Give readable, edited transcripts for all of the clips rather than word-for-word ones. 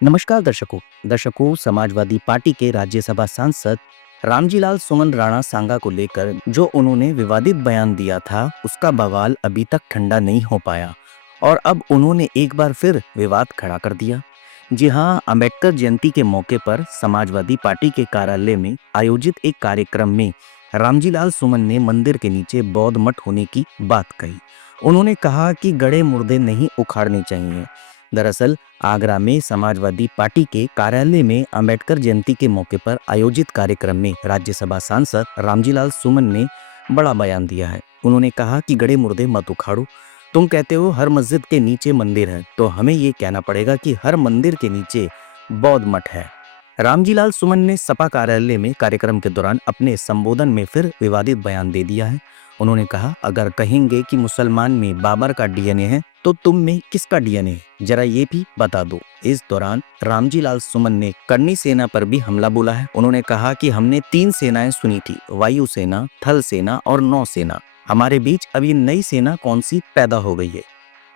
नमस्कार दर्शकों समाजवादी पार्टी के राज्यसभा सांसद रामजीलाल सुमन राणा सांगा को लेकर जो उन्होंने विवादित बयान दिया था उसका बवाल अभी तक ठंडा नहीं हो पाया और अब उन्होंने एक बार फिर विवाद खड़ा कर दिया। जी हां, अंबेडकर जयंती के मौके पर समाजवादी पार्टी के कार्यालय में आयोजित एक कार्यक्रम में रामजीलाल सुमन ने मंदिर के नीचे बौद्ध मठ होने की बात कही। उन्होंने कहा कि गड़े मुर्दे नहीं उखाड़ने चाहिए। दरअसल आगरा में समाजवादी पार्टी के कार्यालय में अंबेडकर जयंती के मौके पर आयोजित कार्यक्रम में राज्यसभा सांसद रामजीलाल सुमन ने बड़ा बयान दिया है। उन्होंने कहा कि गड़े मुर्दे मत उखाड़ो। तुम कहते हो हर मस्जिद के नीचे मंदिर है, तो हमें ये कहना पड़ेगा कि हर मंदिर के नीचे बौद्ध मठ है। रामजीलाल सुमन ने सपा कार्यालय में कार्यक्रम के दौरान अपने संबोधन में फिर विवादित बयान दे दिया है। उन्होंने कहा, अगर कहेंगे कि मुसलमान में बाबर का डीएनए है तो तुम में किसका डीएनए है, जरा ये भी बता दो। इस दौरान रामजीलाल सुमन ने करनी सेना पर भी हमला बोला है। उन्होंने कहा कि हमने 3 सेनाएं सुनी थी, वायु सेना, थल सेना और नौ सेना। हमारे बीच अब ये नई सेना कौन सी पैदा हो गई है।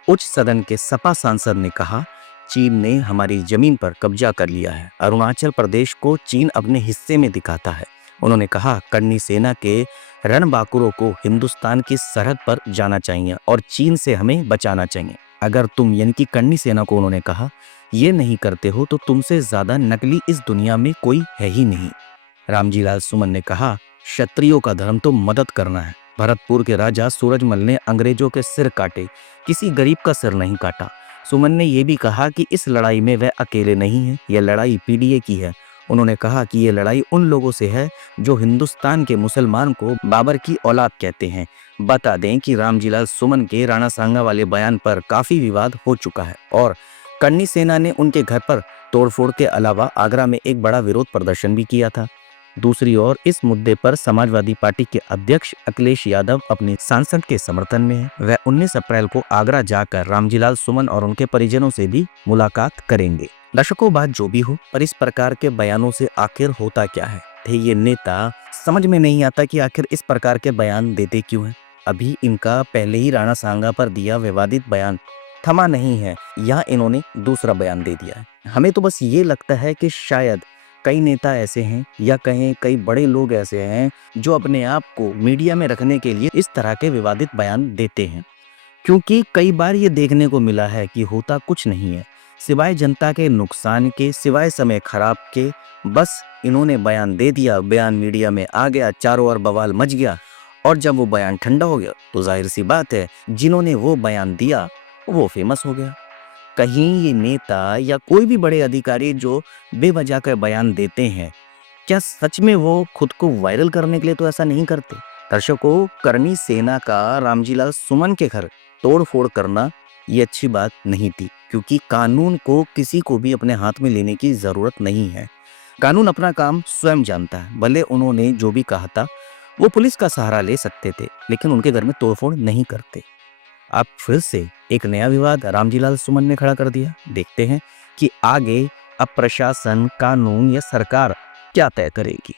उच्च सदन के सपा सांसद ने कहा, चीन ने हमारी जमीन पर कब्जा कर लिया है। अरुणाचल प्रदेश को चीन अपने हिस्से में दिखाता है। उन्होंने कहा, करनी सेना के रणबांकुरों को हिंदुस्तान की सरहद पर जाना चाहिए और चीन से हमें बचाना चाहिए। अगर तुम यानी कि करनी सेना को उन्होंने कहा ये नहीं करते हो तो तुमसे ज्यादा नकली इस दुनिया में कोई है ही नहीं। रामजीलाल सुमन ने कहा, क्षत्रियों का धर्म तो मदद करना है। भरतपुर के राजा सूरजमल ने अंग्रेजों के सिर काटे, किसी गरीब का सिर नहीं काटा। सुमन ने यह भी कहा कि इस लड़ाई में वह अकेले नहीं है, यह लड़ाई पीडीए की है। उन्होंने कहा कि ये लड़ाई उन लोगों से है जो हिंदुस्तान के मुसलमान को बाबर की औलाद कहते हैं। बता दें कि रामजीलाल सुमन के राणा सांगा वाले बयान पर काफी विवाद हो चुका है और करनी सेना ने उनके घर पर तोड़फोड़ के अलावा आगरा में एक बड़ा विरोध प्रदर्शन भी किया था। दूसरी ओर इस मुद्दे पर समाजवादी पार्टी के अध्यक्ष अखिलेश यादव अपने सांसद के समर्थन में है। वह 19 अप्रैल को आगरा जाकर रामजीलाल सुमन और उनके परिजनों से भी मुलाकात करेंगे। दर्शकों, बात जो भी हो, पर इस प्रकार के बयानों से आखिर होता क्या है। थे ये नेता, समझ में नहीं आता कि आखिर इस प्रकार के बयान देते क्यों हैं। अभी इनका पहले ही राणा सांगा पर दिया विवादित बयान थमा नहीं है, यहाँ इन्होंने दूसरा बयान दे दिया है। हमें तो बस ये लगता है कि शायद कई नेता ऐसे हैं या कहें कई बड़े लोग ऐसे हैं जो अपने आप को मीडिया में रखने के लिए इस तरह के विवादित बयान देते हैं, क्योंकि कई बार ये देखने को मिला है कि होता कुछ नहीं है सिवाय जनता के नुकसान के, सिवाय समय खराब के। बस इन्होंने बयान दे दिया, बयान मीडिया में आ गया, चारों ओर बवाल मच गया और जब वो बयान ठंडा हो गया तो जाहिर सी बात है जिन्होंने वो बयान दिया वो फेमस हो गया। कहीं ये नेता या कोई भी बड़े अधिकारी जो बेवजह का बयान देते हैं, क्या सच में वो खुद को वायरल करने के लिए तो ऐसा नहीं करते। दर्शकों, करनी सेना का रामजीलाल सुमन के घर तोड़ फोड़ करना ये अच्छी बात नहीं थी, क्योंकि कानून को किसी को भी अपने हाथ में लेने की जरूरत नहीं है। कानून अपना काम स्वयं जानता है। भले उन्होंने जो भी कहा था वो पुलिस का सहारा ले सकते थे, लेकिन उनके घर में तोड़फोड़ नहीं करते। अब फिर से एक नया विवाद रामजीलाल सुमन ने खड़ा कर दिया। देखते हैं कि आगे अब प्रशासन, कानून या सरकार क्या तय करेगी।